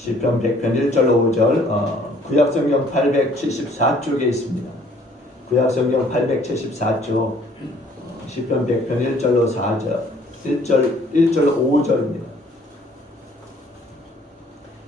시편 100편 1절 5절 구약성경 874쪽에 있습니다. 구약성경 874쪽 시편 100편 1절로 4절 1절 5절입니다.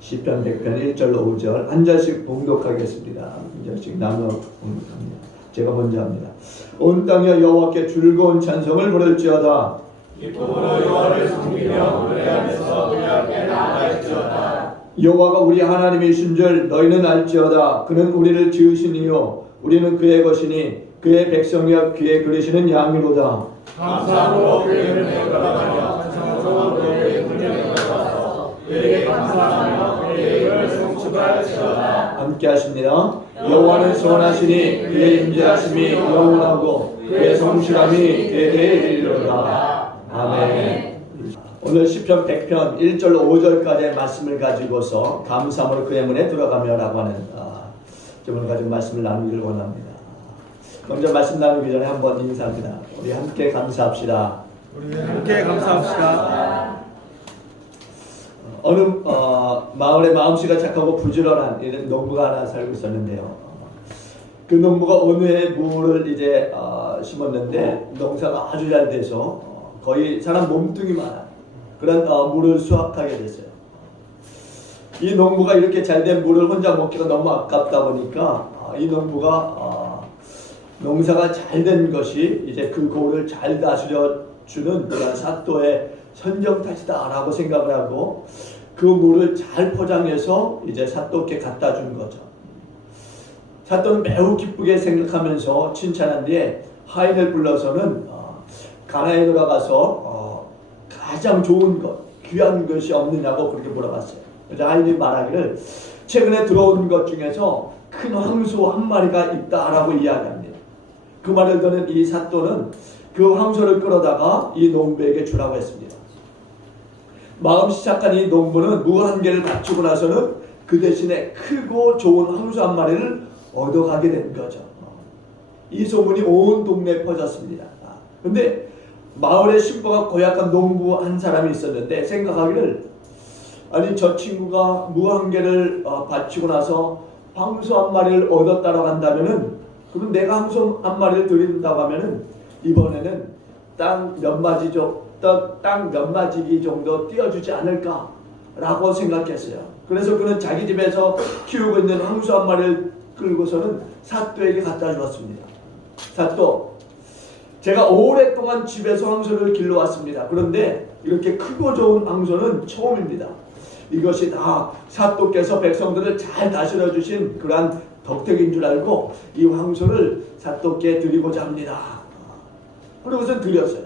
시편 100편 1절 5절 한 절씩 봉독하겠습니다. 한 절씩 나누어 봉독합니다. 제가 먼저 합니다. 온 땅에 여호와께 즐거운 찬송을 부를지어다. 기쁨으로 여호와를 섬기며 노래하면서 그의 앞에 나아갈지어다. 여호와가 우리 하나님이신 줄 너희는 알지어다. 그는 우리를 지으신 이요 우리는 그의 것이니 그의 백성이여 그의 그리시는 양이로다. 감사함으로 그의 은혜에 걸어가며 찬송으로 그의 분명에 걸어가서 그에게 감사하며 그의 이름을 송축할지어다. 함께 하십니다. 여호와는 선하시니 그의 인자하심이 영원하고 그의 성실함이 대대에 이르리로다. 아멘. 오늘 시편 100편 1절 5절까지의 말씀을 가지고서 감사함으로 그의 문에 들어가며라고 하는 점을 가지고 말씀을 나누기를 원합니다. 먼저 말씀 나누기 전에 한번 인사합니다. 우리 함께 감사합시다. 우리 함께 감사합시다. 어느 마을에 마음씨가 착하고 부지런한 이런 농부가 하나 살고 있었는데요. 그 농부가 어느 해에 무를 이제 심었는데 농사가 아주 잘 돼서 거의 사람 몸뚱이만한 그런 무를 수확하게 됐어요. 이 농부가 이렇게 잘된 무를 혼자 먹기가 너무 아깝다 보니까 이 농부가 농사가 잘된 것이 이제 그 고를 잘 다스려 주는 그런 사또의 선정 탓이다라고 생각을 하고 그 무를 잘 포장해서 이제 사또께 갖다 준 거죠. 사또는 매우 기쁘게 생각하면서 칭찬한 뒤에 하인을 불러서는 가나에 들어가서 가장 좋은 것, 귀한 것이 없느냐고 그렇게 물어봤어요. 그래서 하인이 말하기를 최근에 들어온 것 중에서 큰 황소 한 마리가 있다라고 이야기합니다. 그 말을 듣는 이 사또는 그 황소를 끌어다가 이 농부에게 주라고 했습니다. 마음씨 착한 이 농부는 무 한 개를 바치고 나서는 그 대신에 크고 좋은 황소 한 마리를 얻어가게 된 거죠. 이 소문이 온 동네에 퍼졌습니다. 근데 마을의 신보가 고약한 농부 한 사람이 있었는데 생각하기를 아니 저 친구가 무 한 개를 바치고 나서 황소 한 마리를 얻었다라고 한다면은 그럼 내가 황소 한 마리를 드린다고 하면은 이번에는 땅 몇 마지기 정도 띄워주지 않을까라고 생각했어요. 그래서 그는 자기 집에서 키우고 있는 황소 한 마리를 끌고서는 사또에게 갖다 주었습니다. 사또, 제가 오랫동안 집에서 황소를 길러왔습니다. 그런데 이렇게 크고 좋은 황소는 처음입니다. 이것이 다 사또께서 백성들을 잘 다스려 주신 그러한 덕택인 줄 알고 이 황소를 사또께 드리고자 합니다. 그러고선 드렸어요.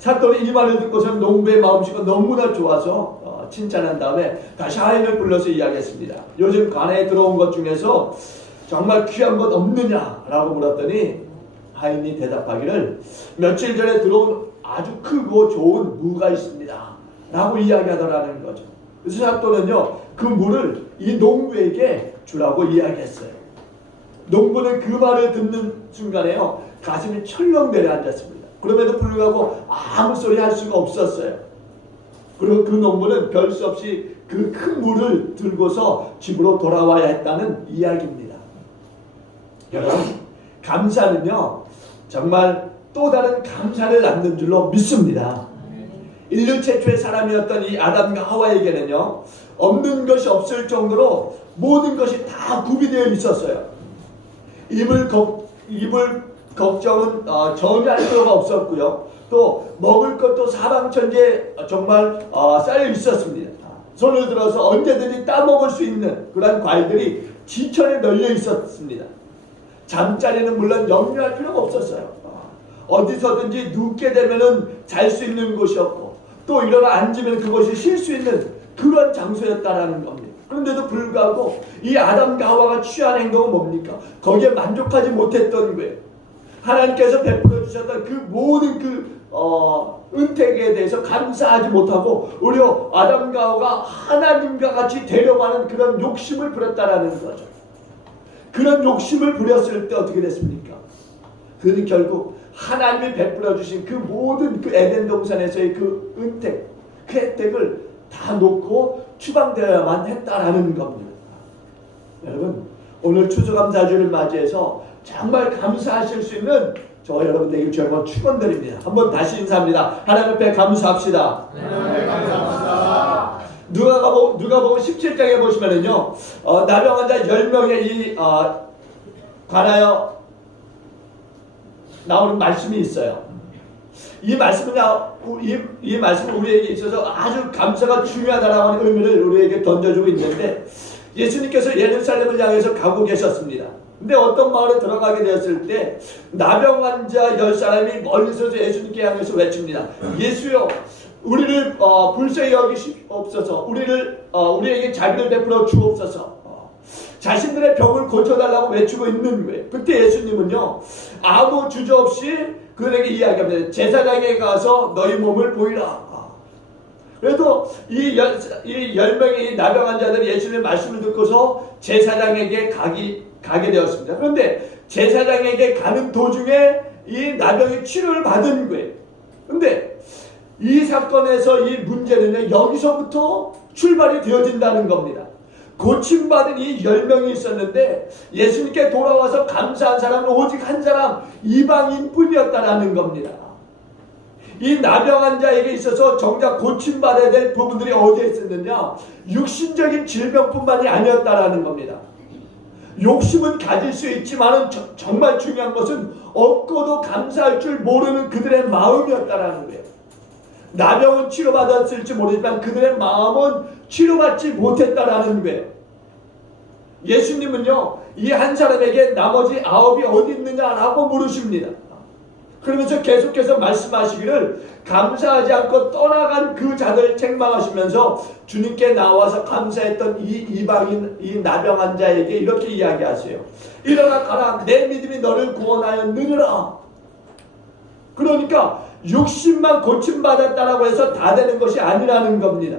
사또는 이 말을 듣고서는 농부의 마음씨가 너무나 좋아서 칭찬한 다음에 다시 하인을 불러서 이야기했습니다. 요즘 관에 들어온 것 중에서 정말 귀한 것 없느냐라고 물었더니 하인이 대답하기를 며칠 전에 들어온 아주 크고 좋은 무가 있습니다 라고 이야기하더라는 거죠. 그래서 사또는요 그 무를 이 농부에게 주라고 이야기했어요. 농부는 그 말을 듣는 순간에요 가슴이 철렁 내려앉았습니다. 그럼에도 불구하고 아무 소리 할 수가 없었어요. 그리고 그 농부는 별 수 없이 그 큰 무를 들고서 집으로 돌아와야 했다는 이야기입니다. 여러분, 감사는요 정말 또 다른 감사를 낳는 줄로 믿습니다. 인류 최초의 사람이었던 이 아담과 하와에게는요 없는 것이 없을 정도로 모든 것이 다 구비되어 있었어요. 입을 걱정은 전혀 할 필요가 없었고요. 또 먹을 것도 사방천지에 정말 쌓여 있었습니다. 손을 들어서 언제든지 따먹을 수 있는 그런 과일들이 지천에 널려 있었습니다. 잠자리는 물론 염려할 필요가 없었어요. 어디서든지 눕게 되면은 잘 수 있는 곳이었고 또 일어나 앉으면 그것이 쉴 수 있는 그런 장소였다라는 겁니다. 그런데도 불구하고 이 아담과 하와가 취한 행동은 뭡니까? 거기에 만족하지 못했던 거예요. 하나님께서 베풀어 주셨던 그 모든 은택에 대해서 감사하지 못하고 오히려 아담과 하와가 하나님과 같이 되려고 그런 욕심을 부렸다라는 거죠. 그런 욕심을 부렸을 때 어떻게 됐습니까? 그는 결국 하나님이 베풀어 주신 그 모든 그 에덴 동산에서의 그 은택, 그 혜택을 다 놓고 추방되어야만 했다라는 겁니다. 여러분, 오늘 추수감사주를 맞이해서 정말 감사하실 수 있는 저 여러분들에게 주여 축원드립니다. 한번 다시 인사합니다. 하나님 앞에 감사합시다. 하나님 감사합니다. 누가복음 17장에 보시면은요, 나병 환자 10명의 관하여 나오는 말씀이 있어요. 이 말씀은 우리에게 있어서 아주 감사가 중요하다라고 하는 의미를 우리에게 던져주고 있는데, 예수님께서 예루살렘을 향해서 가고 계셨습니다. 근데 어떤 마을에 들어가게 되었을 때 나병 환자 10사람이 멀리서 예수님께 향해서 외칩니다. 예수여, 우리를 불쌍히 여기시옵소서. 우리에게 자비를 베풀어 주옵소서. 자신들의 병을 고쳐달라고 외치고 있는 거예요. 그때 예수님은요, 아무 주저 없이 그들에게 이야기합니다. 제사장에게 가서 너희 몸을 보이라. 그래도 이 10명의 나병 환자들이 예수님의 말씀을 듣고서 제사장에게 가게 되었습니다. 그런데 제사장에게 가는 도중에 이 나병이 치료를 받은 거예요. 그런데 이 사건에서 이 문제는 여기서부터 출발이 되어진다는 겁니다. 고침받은 이 10명이 있었는데 예수님께 돌아와서 감사한 사람은 오직 한 사람, 이방인뿐이었다라는 겁니다. 이 나병 환자에게 있어서 정작 고침받아야 될 부분들이 어디에 있었느냐? 육신적인 질병뿐만이 아니었다라는 겁니다. 욕심은 가질 수 있지만 정말 중요한 것은 없고도 감사할 줄 모르는 그들의 마음이었다라는 거예요. 나병은 치료받았을지 모르지만 그들의 마음은 치료받지 못했다라는 거예요. 예수님은요, 이 한 사람에게 나머지 9이 어디 있느냐라고 물으십니다. 그러면서 계속해서 말씀하시기를 감사하지 않고 떠나간 그 자들을 책망하시면서 주님께 나와서 감사했던 이 이방인, 이 나병 환자에게 이렇게 이야기하세요. 일어나 가라, 내 믿음이 너를 구원하여 느느라. 그러니까 육신만 고침받았다라고 해서 다 되는 것이 아니라는 겁니다.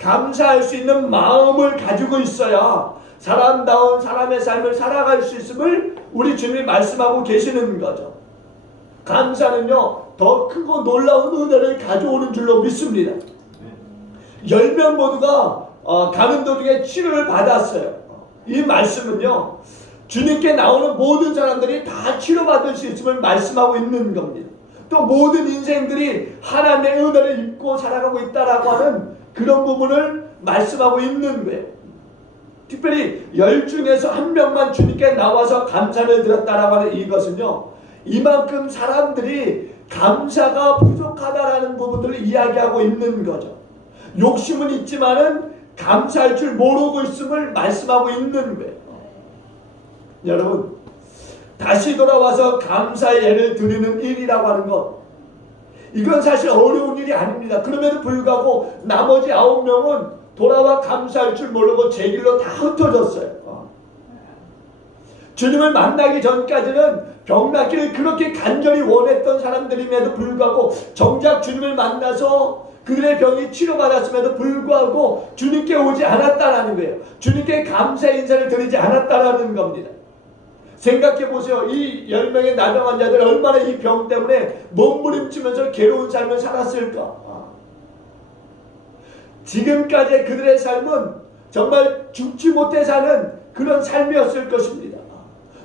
감사할 수 있는 마음을 가지고 있어야 사람다운 사람의 삶을 살아갈 수 있음을 우리 주님이 말씀하고 계시는 거죠. 감사는요, 더 크고 놀라운 은혜를 가져오는 줄로 믿습니다. 10명 모두가 가는 도중에 치료를 받았어요. 이 말씀은요, 주님께 나오는 모든 사람들이 다 치료받을 수 있음을 말씀하고 있는 겁니다. 또 모든 인생들이 하나님의 은혜를 입고 살아가고 있다라고 하는 그런 부분을 말씀하고 있는 거예요. 특별히 10 중에서 1명만 주님께 나와서 감사를 드렸다라고 하는 이것은요, 이만큼 사람들이 감사가 부족하다라는 부분들을 이야기하고 있는 거죠. 욕심은 있지만은 감사할 줄 모르고 있음을 말씀하고 있는 거예요. 여러분, 다시 돌아와서 감사의 예를 드리는 일이라고 하는 것, 이건 사실 어려운 일이 아닙니다. 그럼에도 불구하고 나머지 9명은 돌아와 감사할 줄 모르고 제 길로 다 흩어졌어요. 주님을 만나기 전까지는 병 낫기를 그렇게 간절히 원했던 사람들임에도 불구하고 정작 주님을 만나서 그들의 병이 치료받았음에도 불구하고 주님께 오지 않았다라는 거예요. 주님께 감사의 인사를 드리지 않았다라는 겁니다. 생각해 보세요. 이 10명의 나병 환자들 얼마나 이 병 때문에 몸부림치면서 괴로운 삶을 살았을까. 지금까지 그들의 삶은 정말 죽지 못해 사는 그런 삶이었을 것입니다.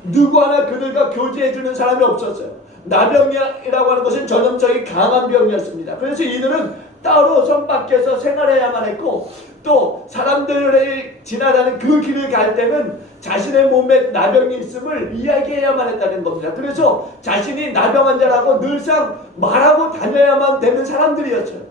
누구 하나 그들과 교제해주는 사람이 없었어요. 나병이라고 하는 것은 전염성이 강한 병이었습니다. 그래서 이들은 따로 성 밖에서 생활해야만 했고, 또 사람들이 지나가는 그 길을 갈 때는 자신의 몸에 나병이 있음을 이야기해야만 했다는 겁니다. 그래서 자신이 나병 환자라고 늘상 말하고 다녀야만 되는 사람들이었어요.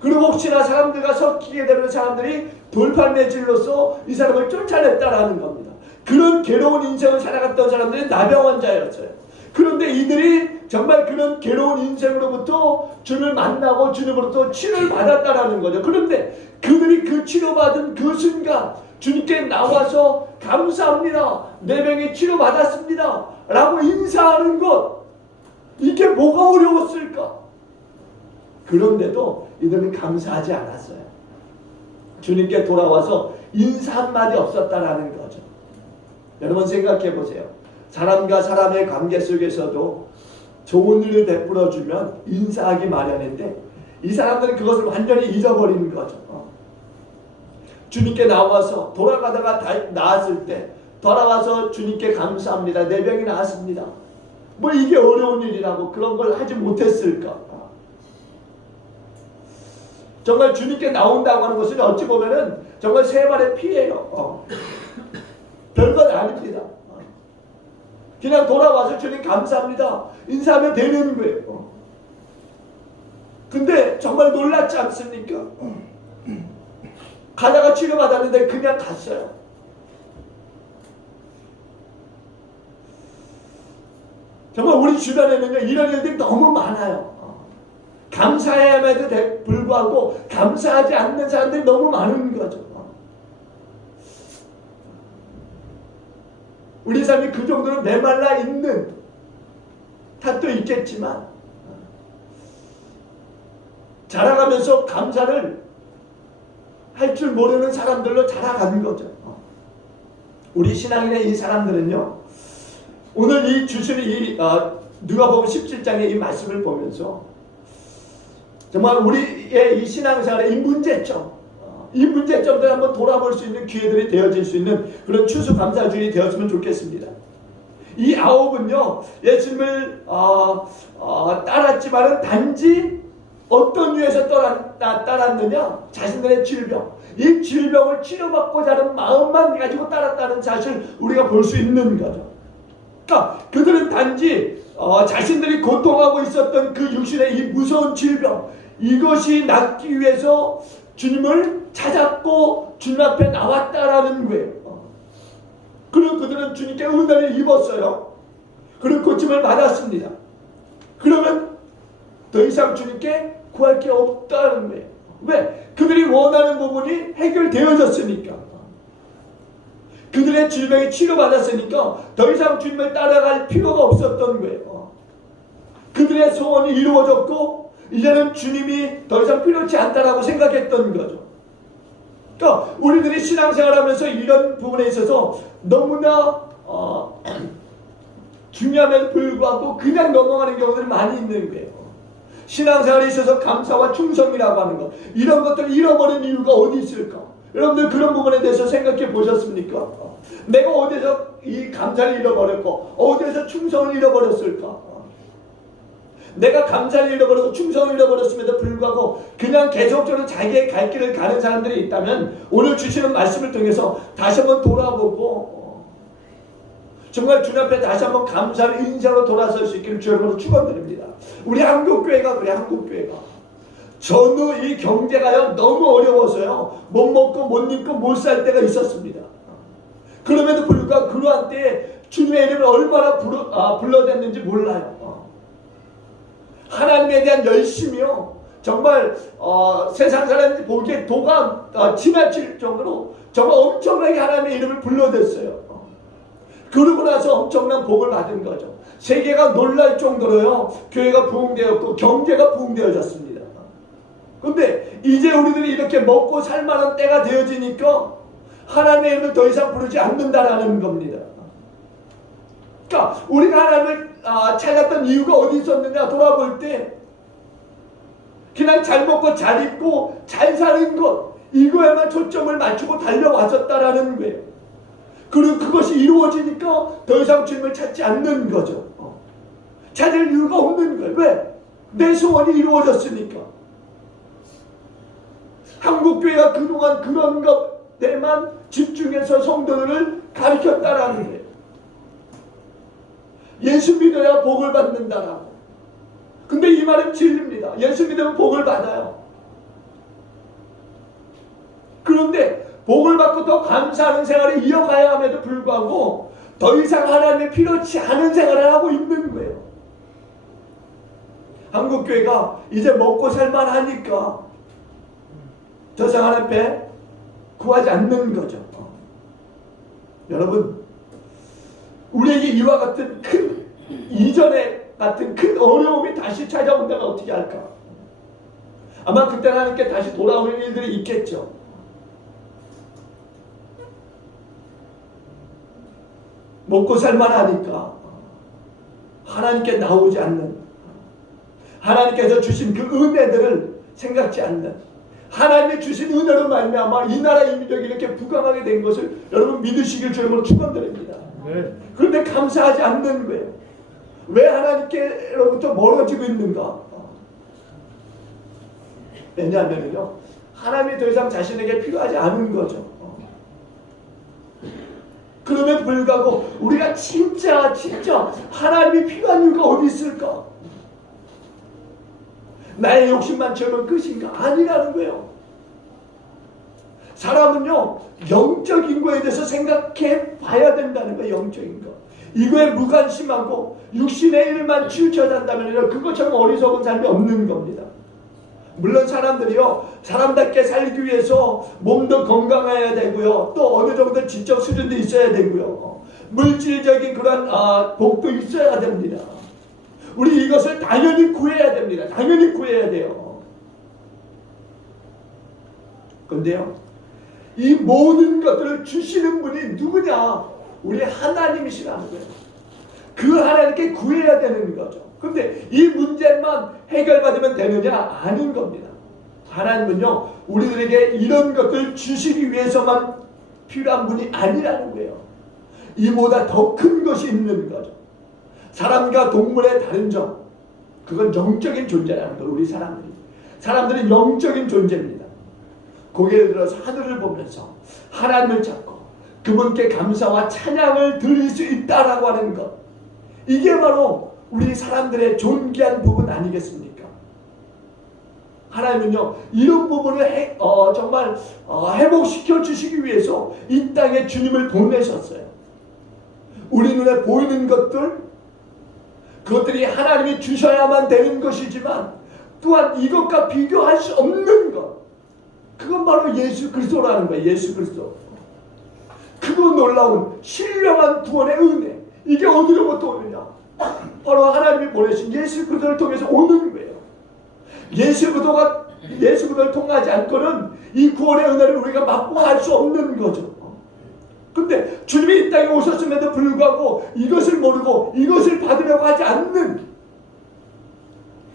그리고 혹시나 사람들과 섞이게 되는 사람들이 돌팔매질로서 이 사람을 쫓아냈다라는 겁니다. 그런 괴로운 인생을 살아갔던 사람들이 나병 환자였어요. 그런데 이들이 정말 그런 괴로운 인생으로부터 주님을 만나고 주님으로부터 치료를 받았다라는 거죠. 그런데 그들이 그 치료받은 그 순간 주님께 나와서 감사합니다, 내 병이 치료받았습니다 라고 인사하는 것, 이게 뭐가 어려웠을까? 그런데도 이들은 감사하지 않았어요. 주님께 돌아와서 인사 한마디 없었다라는 거죠. 여러분 생각해 보세요. 사람과 사람의 관계 속에서도 좋은 일을 베풀어주면 인사하기 마련인데 이 사람들은 그것을 완전히 잊어버리는 거죠. 주님께 나와서 돌아가다가 나았을 때 돌아와서 주님께 감사합니다. 내 병이 나았습니다. 뭐 이게 어려운 일이라고 그런 걸 하지 못했을까? 정말 주님께 나온다고 하는 것은 어찌 보면은 정말 세 발의 피예요. 별건 아닙니다. 그냥 돌아와서 주님 감사합니다. 인사하면 되는 거예요. 근데 정말 놀랍지 않습니까? 가다가 치료받았는데 그냥 갔어요. 정말 우리 주변에는요 이런 일들이 너무 많아요. 감사해야에도 불구하고 감사하지 않는 사람들이 너무 많은 거죠. 우리 삶이 그 정도로 메말라 있는 탓도 있겠지만 자라가면서 감사를 할 줄 모르는 사람들로 자라가는 거죠. 우리 신앙인의 이 사람들은요 오늘 이 주시는 이 누가복음 17장의 이 말씀을 보면서 정말 우리의 이 신앙생활의 이 문제점들 한번 돌아볼 수 있는 기회들이 되어질 수 있는 그런 추수감사주일이 되었으면 좋겠습니다. 이 아홉은요 예수님을 따랐지만은 단지 어떤 이유에서 따랐느냐? 자신들의 질병, 이 질병을 치료받고자 하는 마음만 가지고 따랐다는 사실 우리가 볼 수 있는 거죠. 그러니까 그들은 단지 자신들이 고통하고 있었던 그 육신의 이 무서운 질병, 이것이 낫기 위해서 주님을 찾았고 주님 앞에 나왔다라는 거예요. 그리고 그들은 주님께 은혜를 입었어요. 그리고 고침을 받았습니다. 그러면 더 이상 주님께 구할 게 없다는 거예요. 왜? 그들이 원하는 부분이 해결되어졌으니까. 그들의 질병이 치료받았으니까 더 이상 주님을 따라갈 필요가 없었던 거예요. 그들의 소원이 이루어졌고 이제는 주님이 더 이상 필요치 않다라고 생각했던 거죠. 그러니까 우리들이 신앙생활하면서 이런 부분에 있어서 너무나 중요함에도 불구하고 그냥 넘어가는 경우들이 많이 있는 거예요. 신앙생활에 있어서 감사와 충성이라고 하는 것, 이런 것들을 잃어버린 이유가 어디 있을까? 여러분들 그런 부분에 대해서 생각해 보셨습니까? 내가 어디서 이 감사를 잃어버렸고 어디에서 충성을 잃어버렸을까? 내가 감사를 잃어버리고 충성을 잃어버렸음에도 불구하고 그냥 계속적으로 자기의 갈 길을 가는 사람들이 있다면 오늘 주시는 말씀을 통해서 다시 한번 돌아보고 정말 주님 앞에 다시 한번 감사를 인사로 돌아설 수 있기를 주 여러분으로 축원드립니다. 우리 한국교회가 그래. 한국교회가 전후 이 경제가요 너무 어려워서요 못 먹고 못 입고 못 살 때가 있었습니다. 그럼에도 불구하고 그러한 때에 주님의 이름을 얼마나 불러댔는지 몰라요. 하나님에 대한 열심이요 정말 세상 사람들이 보기에 도가 지나칠 정도로 정말 엄청나게 하나님의 이름을 불러댔어요. 그러고 나서 엄청난 복을 받은 거죠. 세계가 놀랄 정도로요 교회가 부흥되었고 경제가 부흥되어졌습니다. 그런데 이제 우리들이 이렇게 먹고 살만한 때가 되어지니까 하나님의 이름을 더 이상 부르지 않는다라는 겁니다. 그러니까 우리가 하나님을 찾았던 이유가 어디 있었느냐 돌아볼 때 그냥 잘 먹고 잘 입고 잘 사는 것 이거에만 초점을 맞추고 달려왔었다라는 거예요. 그리고 그것이 이루어지니까 더 이상 주님을 찾지 않는 거죠. 찾을 이유가 없는 거예요. 왜? 내 소원이 이루어졌으니까. 한국교회가 그동안 그런 것에만 집중해서 성도들을 가르쳤다라는 거예요. 예수 믿어야 복을 받는다라고. 근데 이 말은 진리입니다. 예수 믿으면 복을 받아요. 그런데 복을 받고 더 감사하는 생활을 이어가야 함에도 불구하고 더 이상 하나님의 필요치 않은 생활을 하고 있는 거예요. 한국교회가 이제 먹고 살만하니까 더 이상 하나님 앞에 구하지 않는 거죠. 여러분 우리에게 이와 같은 이전에 같은 큰 어려움이 다시 찾아온다면 어떻게 할까? 아마 그때 하나님께 다시 돌아오는 일들이 있겠죠. 먹고 살만하니까 하나님께 나오지 않는, 하나님께서 주신 그 은혜들을 생각지 않는, 하나님이 주신 은혜로 말미암아 이 나라 이 민족이 이렇게 부강하게 된 것을 여러분 믿으시길 주님으로 축원드립니다. 네. 그런데 감사하지 않는 거예요. 왜 하나님께로부터 멀어지고 있는가? 왜냐하면요, 하나님이 더 이상 자신에게 필요하지 않은 거죠. 그럼에도 불구하고 우리가 진짜 하나님이 필요한 이유가 어디 있을까? 나의 욕심만 채우면 끝인가? 아니라는 거예요. 사람은요, 영적인 거에 대해서 생각해 봐야 된다는 거예요. 영적인 거. 이거에 무관심하고 육신의 일만 치우쳐 산다면 그것처럼 어리석은 삶이 없는 겁니다. 물론 사람들이요, 사람답게 살기 위해서 몸도 건강해야 되고요, 또 어느 정도 지적 수준도 있어야 되고요, 물질적인 그런 복도 있어야 됩니다. 우리 이것을 당연히 구해야 됩니다. 당연히 구해야 돼요. 그런데요, 이 모든 것들을 주시는 분이 누구냐? 우리 하나님이시라는 거예요. 그 하나님께 구해야 되는 거죠. 그런데 이 문제만 해결받으면 되느냐? 아닌 겁니다. 하나님은요, 우리들에게 이런 것들 주시기 위해서만 필요한 분이 아니라는 거예요. 이보다 더 큰 것이 있는 거죠. 사람과 동물의 다른 점, 그건 영적인 존재라는 거예요. 우리 사람들은 영적인 존재입니다. 고개를 들어서 하늘을 보면서 하나님을 찾고 그분께 감사와 찬양을 드릴 수 있다라고 하는 것, 이게 바로 우리 사람들의 존귀한 부분 아니겠습니까? 하나님은요, 이런 부분을 정말 회복시켜 주시기 위해서 이 땅에 주님을 보내셨어요. 우리 눈에 보이는 것들, 그것들이 하나님이 주셔야만 되는 것이지만 또한 이것과 비교할 수 없는 것, 그건 바로 예수 그리스도라는 거예요. 예수 그리스도. 크고 놀라운 신령한 구원의 은혜, 이게 어디로부터 오느냐? 바로 하나님이 보내신 예수 그리스도를 통해서 오는 거예요. 예수 그리스도를 통하지 않고는 이 구원의 은혜를 우리가 맛보할 수 없는 거죠. 근데 주님이 이 땅에 오셨음에도 불구하고 이것을 모르고 이것을 받으려고 하지 않는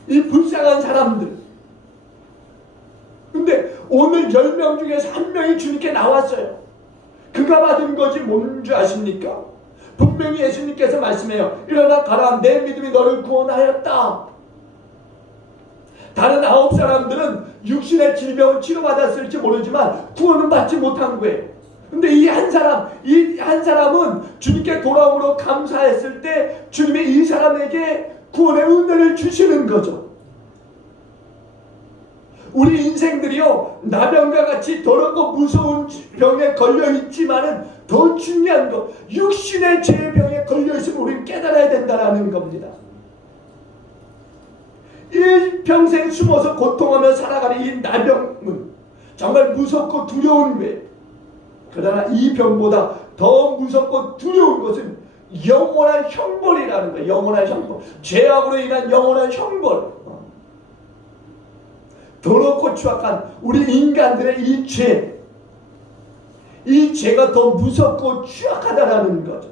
이 불쌍한 사람들. 근데 오늘 10명 중에서 1명이 주님께 나왔어요. 그가 받은 것이 뭔 줄 아십니까? 분명히 예수님께서 말씀해요. 일어나 가라, 내 믿음이 너를 구원하였다. 다른 9사람들은 육신의 질병을 치료받았을지 모르지만 구원은 받지 못한 거예요. 근데 이 한 사람은 주님께 돌아옴으로 감사했을 때 주님이 이 사람에게 구원의 은혜를 주시는 거죠. 우리 인생들이요, 나병과 같이 더럽고 무서운 병에 걸려 있지만은 더 중요한 거, 육신의 죄병에 걸려 있으면 우리는 깨달아야 된다는 겁니다. 일평생 숨어서 고통하며 살아가는 이 나병은 정말 무섭고 두려운 거예요. 그러나 이 병보다 더 무섭고 두려운 것은 영원한 형벌이라는 거예요. 영원한 형벌. 죄악으로 인한 영원한 형벌. 더럽고 추악한 우리 인간들의 이 죄가 더 무섭고 추악하다라는 거죠.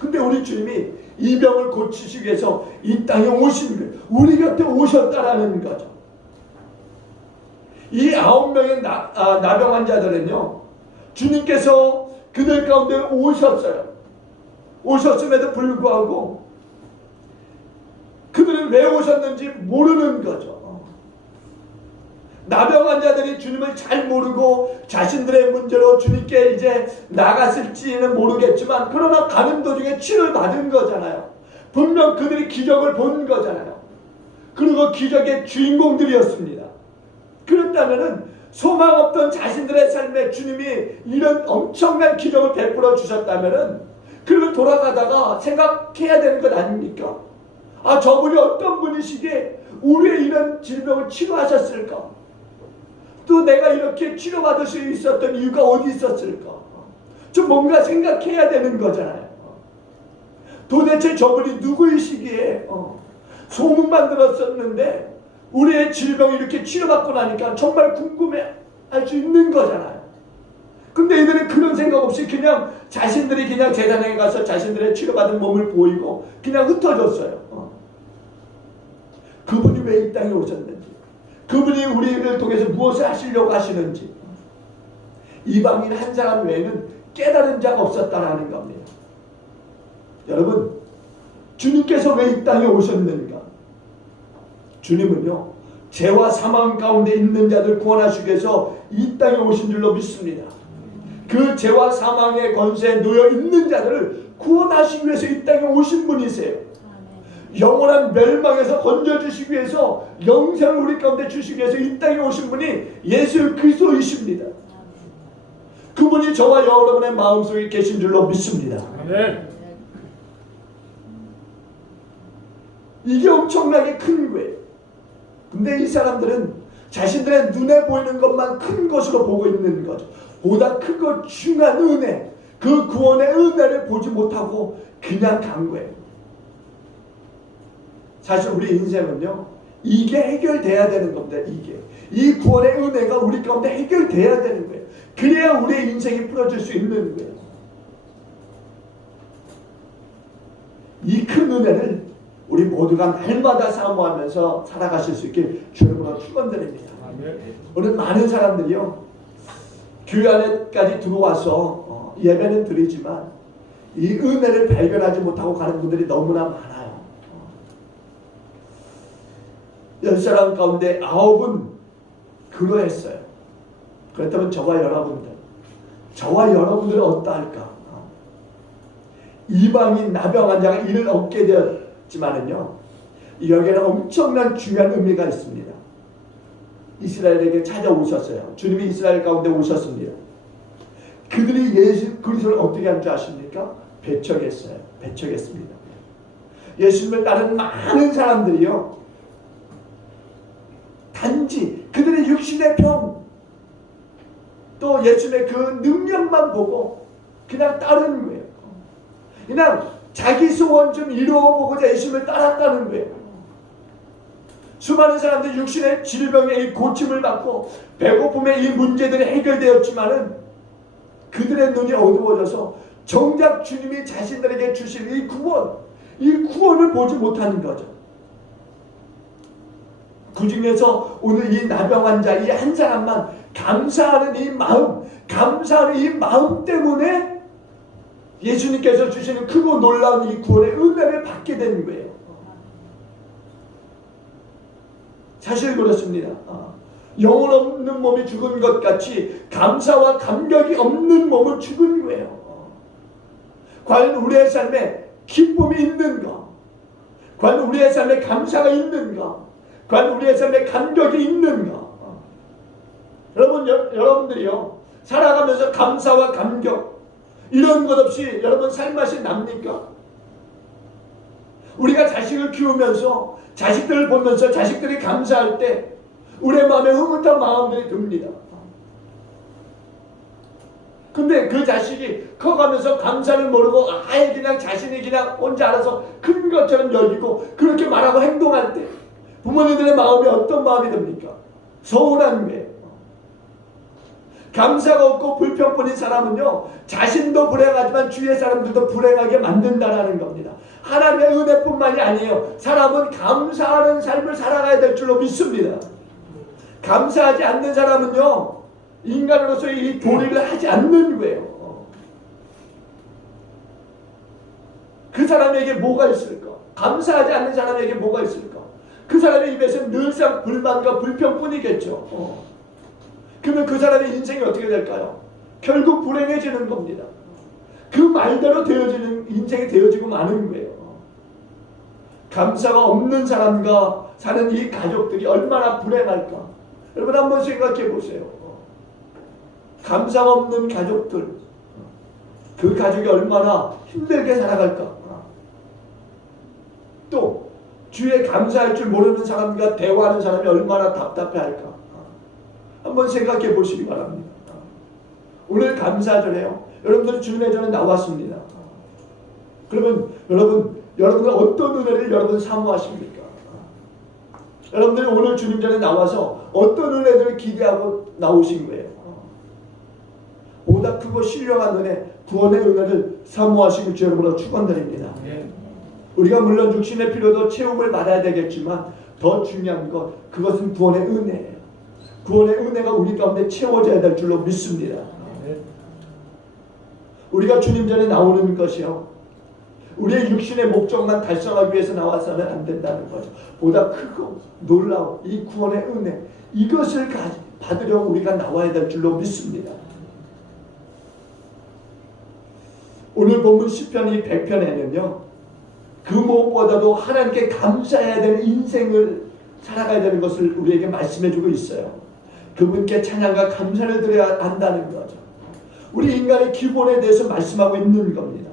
근데 우리 주님이 이 병을 고치시기 위해서 이 땅에 오신 거예요. 우리 곁에 오셨다라는 거죠. 이 9명의 나병 환자들은요, 주님께서 그들 가운데 오셨어요. 오셨음에도 불구하고 그들은 왜 오셨는지 모르는 거죠. 나병 환자들이 주님을 잘 모르고 자신들의 문제로 주님께 이제 나갔을지는 모르겠지만, 그러나 가는 도중에 치료를 받은 거잖아요. 분명 그들이 기적을 본 거잖아요. 그리고 기적의 주인공들이었습니다. 그렇다면은 소망 없던 자신들의 삶에 주님이 이런 엄청난 기적을 베풀어 주셨다면은, 그러면 돌아가다가 생각해야 되는 것 아닙니까? 아, 저분이 어떤 분이시기에 우리의 이런 질병을 치료하셨을까? 또 내가 이렇게 치료받을 수 있었던 이유가 어디 있었을까? 좀 뭔가 생각해야 되는 거잖아요. 도대체 저분이 누구이시기에 소문만 들었었는데 우리의 질병이 이렇게 치료받고 나니까 정말 궁금해할 수 있는 거잖아요. 근데 이들은 그런 생각 없이 그냥 자신들이 그냥 재단에 가서 자신들의 치료받은 몸을 보이고 그냥 흩어졌어요. 그분이 왜 이 땅에 오셨는지, 그분이 우리를 통해서 무엇을 하시려고 하시는지 이방인 한 사람 외에는 깨달은 자가 없었다라는 겁니다. 여러분, 주님께서 왜 이 땅에 오셨는가? 주님은요, 죄와 사망 가운데 있는 자들 구원하시기 위해서 이 땅에 오신 줄로 믿습니다. 그 죄와 사망의 권세에 놓여 있는 자들을 구원하시기 위해서 이 땅에 오신 분이세요. 영원한 멸망에서 건져주시기 위해서 영생을 우리 가운데 주시기 위해서 이 땅에 오신 분이 예수 그리스도이십니다. 그분이 저와 여러분의 마음속에 계신 줄로 믿습니다. 이게 엄청나게 큰 거예요. 근데 이 사람들은 자신들의 눈에 보이는 것만 큰 것으로 보고 있는 거죠. 보다 크고 중요한 은혜, 그 구원의 은혜를 보지 못하고 그냥 간 거예요. 사실 우리 인생은요, 이게 해결돼야 되는 겁니다. 이 구원의 은혜가 우리 가운데 해결돼야 되는 거예요. 그래야 우리의 인생이 풀어질 수 있는 거예요. 이 큰 은혜를 우리 모두가 날마다 사모하면서 살아가실 수 있길 주님으로 축원드립니다. 오늘 많은 사람들이요, 교회 안에까지 들어와서 예배는 드리지만 이 은혜를 발견하지 못하고 가는 분들이 너무나 많아요. 10사람 가운데 9은 그러했어요. 그렇다면 저와 여러분들은 어떠할까? 이방인 나병 환자가 이를 얻게 되었지만은요, 여기에는 엄청난 중요한 의미가 있습니다. 이스라엘에게 찾아오셨어요. 주님이 이스라엘 가운데 오셨습니다. 그들이 예수 그리스도를 어떻게 한 줄 아십니까? 배척했습니다. 예수님을 따르는 많은 사람들이요, 단지 그들의 육신의 병, 또 예수님의 그 능력만 보고 그냥 따르는 거예요. 그냥 자기 소원 좀 이루어보고자 예수님을 따랐다는 거예요. 수많은 사람들이 육신의 질병에 이 고침을 받고 배고픔의 이 문제들이 해결되었지만은 그들의 눈이 어두워져서 정작 주님이 자신들에게 주실 이 구원을 보지 못하는 거죠. 그 중에서 오늘 이 나병 환자 이 한 사람만 감사하는 이 마음 때문에 예수님께서 주시는 크고 놀라운 이 구원의 은혜를 받게 된 거예요. 사실 그렇습니다. 영혼 없는 몸이 죽은 것 같이 감사와 감격이 없는 몸은 죽은 거예요. 과연 우리의 삶에 기쁨이 있는가? 과연 우리의 삶에 감사가 있는가? 과연 우리의 삶에 감격이 있는가? 여러분들이요, 살아가면서 감사와 감격 이런 것 없이 여러분 삶맛이 납니까? 우리가 자식을 키우면서 자식들을 보면서 자식들이 감사할 때 우리의 마음에 흐뭇한 마음들이 듭니다. 근데 그 자식이 커가면서 감사를 모르고 아예 그냥 자신이 그냥 혼자 알아서 큰 것처럼 여기고 그렇게 말하고 행동할 때 부모님들의 마음이 어떤 마음이 듭니까? 서운한 거예요. 감사가 없고 불평뿐인 사람은요, 자신도 불행하지만 주위의 사람들도 불행하게 만든다는 겁니다. 하나님의 은혜뿐만이 아니에요. 사람은 감사하는 삶을 살아가야 될 줄로 믿습니다. 감사하지 않는 사람은요, 인간으로서의 이 도리를 하지 않는 거예요. 그 사람에게 뭐가 있을까? 감사하지 않는 사람에게 뭐가 있을까? 그 사람의 입에서는 늘상 불만과 불평뿐이겠죠. 그러면 그 사람의 인생이 어떻게 될까요? 결국 불행해지는 겁니다. 그 말대로 되어지는 인생이 되어지고 마는 거예요. 감사가 없는 사람과 사는 이 가족들이 얼마나 불행할까? 여러분 한번 생각해 보세요. 감사가 없는 가족들, 그 가족이 얼마나 힘들게 살아갈까? 또 주위에 감사할 줄 모르는 사람과 대화하는 사람이 얼마나 답답해할까? 한번 생각해 보시기 바랍니다. 오늘 감사절에요. 여러분들이 주님의 전에 나왔습니다. 그러면 여러분은 어떤 은혜를 여러분 사모하십니까? 여러분들이 오늘 주님 전에 나와서 어떤 은혜들을 기대하고 나오신 거예요? 보다 크고 신령한 은혜, 구원의 은혜를 사모하시고 여러분으로 축원드립니다. 우리가 물론 육신의 필요도 채움을 받아야 되겠지만 더 중요한 것, 그것은 구원의 은혜예요. 구원의 은혜가 우리 가운데 채워져야 될 줄로 믿습니다. 우리가 주님 전에 나오는 것이요, 우리의 육신의 목적만 달성하기 위해서 나와서는 안 된다는 거죠. 보다 크고 놀라운 이 구원의 은혜, 이것을 받으려 우리가 나와야 될 줄로 믿습니다. 오늘 본문 시편 이 100편에는요, 그 무엇보다도 하나님께 감사해야 되는 인생을 살아가야 되는 것을 우리에게 말씀해주고 있어요. 그분께 찬양과 감사를 드려야 한다는 거죠. 우리 인간의 기본에 대해서 말씀하고 있는 겁니다.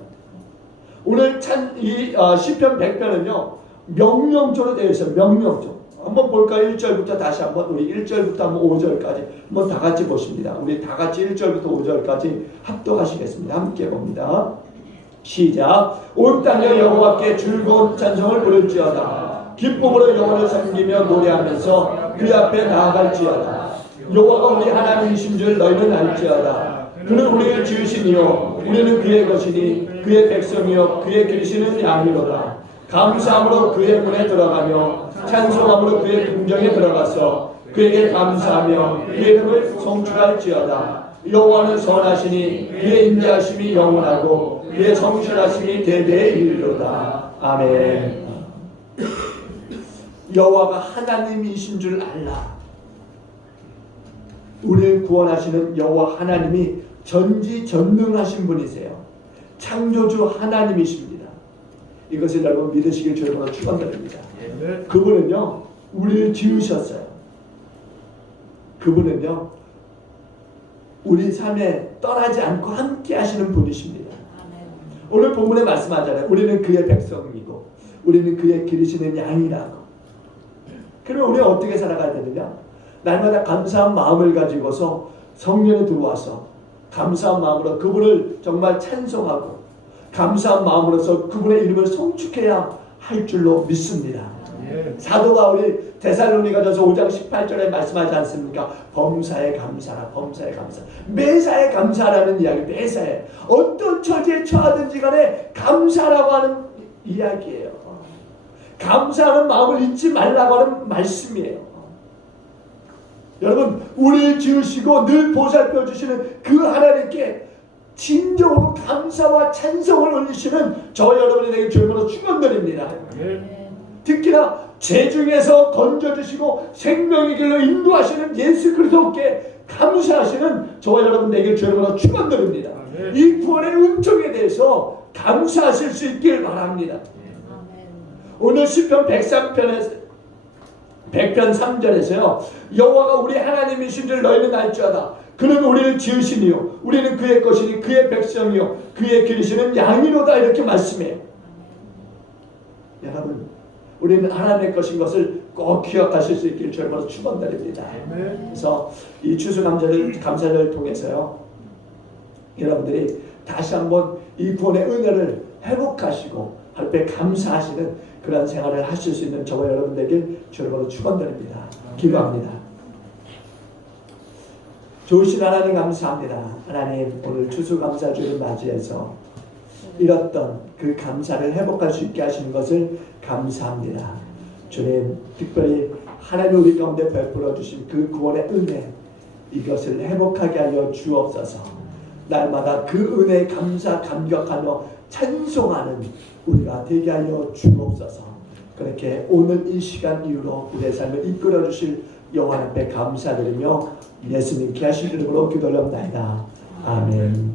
오늘 시편 100편은요 명령조로 되어 있어요. 명령조. 한번 볼까요? 1절부터 다시 한번, 우리 1절부터 한번 5절까지 한번 다 같이 보십니다. 우리 다 같이 1절부터 5절까지 합독하시겠습니다. 함께 봅니다. 시작. 온 땅여 여호와께 즐거운 찬송을 부를지어다. 기쁨으로 여호와를 섬기며 노래하면서 그 앞에 나아갈지어다. 여호와가 우리 하나님이신 줄 너희는 알지어다. 그는 우리를 지으시니요 우리는 그의 것이니 그의 백성이요 그의 기르시는 양이로다. 감사함으로 그의 문에 들어가며 찬송함으로 그의 궁정에 들어가서 그에게 감사하며 그의 이름을 송축할지어다. 여호와는 선하시니 그의 인자하심이 영원하고 그의 성실하심이 대대에 이르리로다. 아멘. 여호와가 하나님이신 줄 알라. 우리를 구원하시는 여호와 하나님이 전지전능하신 분이세요. 창조주 하나님이십니다. 이것을 여러분 믿으시길 주님으로 축원드립니다. 그분은요 우리를 지으셨어요. 그분은요 우리 삶에 떠나지 않고 함께 하시는 분이십니다. 오늘 본문에 말씀하잖아요. 우리는 그의 백성이고 우리는 그의 기르시는 양이라고. 그러면 우리는 어떻게 살아가야 되느냐? 날마다 감사한 마음을 가지고서 성령에 들어와서 감사한 마음으로 그분을 정말 찬송하고 감사한 마음으로서 그분의 이름을 송축해야 할 줄로 믿습니다. 사도 바울이 데살로니가전서 5장 18절에 말씀하지 않습니까? 범사에 감사라, 범사에 감사. 매사에 감사라는 이야기, 매사에 어떤 처지에 처하든지 간에 감사라고 하는 이야기예요. 감사하는 마음을 잊지 말라고 하는 말씀이에요. 여러분, 우리를 지으시고 늘 보살펴 주시는 그 하나님께 진정으로 감사와 찬송을 올리시는 저와 여러분에게 주님으로 축원드립니다. 특히나 죄 중에서 건져주시고 생명의 길로 인도하시는 예수 그리스도께 감사하시는 저와 여러분에게 주님으로 축원드립니다. 이 구원의 은총에 대해서 감사하실 수 있길 바랍니다. 오늘 시편 103편에서 100편 3절에서요. 여호와가 우리 하나님이신 줄 너희는 알지어다. 그는 우리를 지으시니요 우리는 그의 것이니 그의 백성이요 그의 기르시는 양이로다. 이렇게 말씀해요. 여러분, 우리는 하나님의 것인 것을 꼭 기억하실 수 있길 주님으로 축원드립니다. 그래서 이 추수감사를 통해서요 여러분들이 다시 한번 이 구원의 은혜를 회복하시고 하나님께 감사하시는 그런 생활을 하실 수 있는 저와 여러분들에게 주님으로 축원드립니다. 기도합니다. 좋으신 하나님 감사합니다. 하나님, 오늘 추수감사주를 맞이해서 잃었던 그 감사를 회복할 수 있게 하시는 것을 감사합니다. 주님, 특별히 하나님 우리 가운데 베풀어 주신 그 구원의 은혜, 이것을 회복하게 하여 주옵소서. 날마다 그 은혜에 감사 감격하며 찬송하는 우리가 되게 하여 주옵소서. 그렇게 오늘 이 시간 이후로 우리의 삶을 이끌어 주실 여호와 앞에 감사드리며 예수님께 하실 이름으로 기도합나이다. 아멘.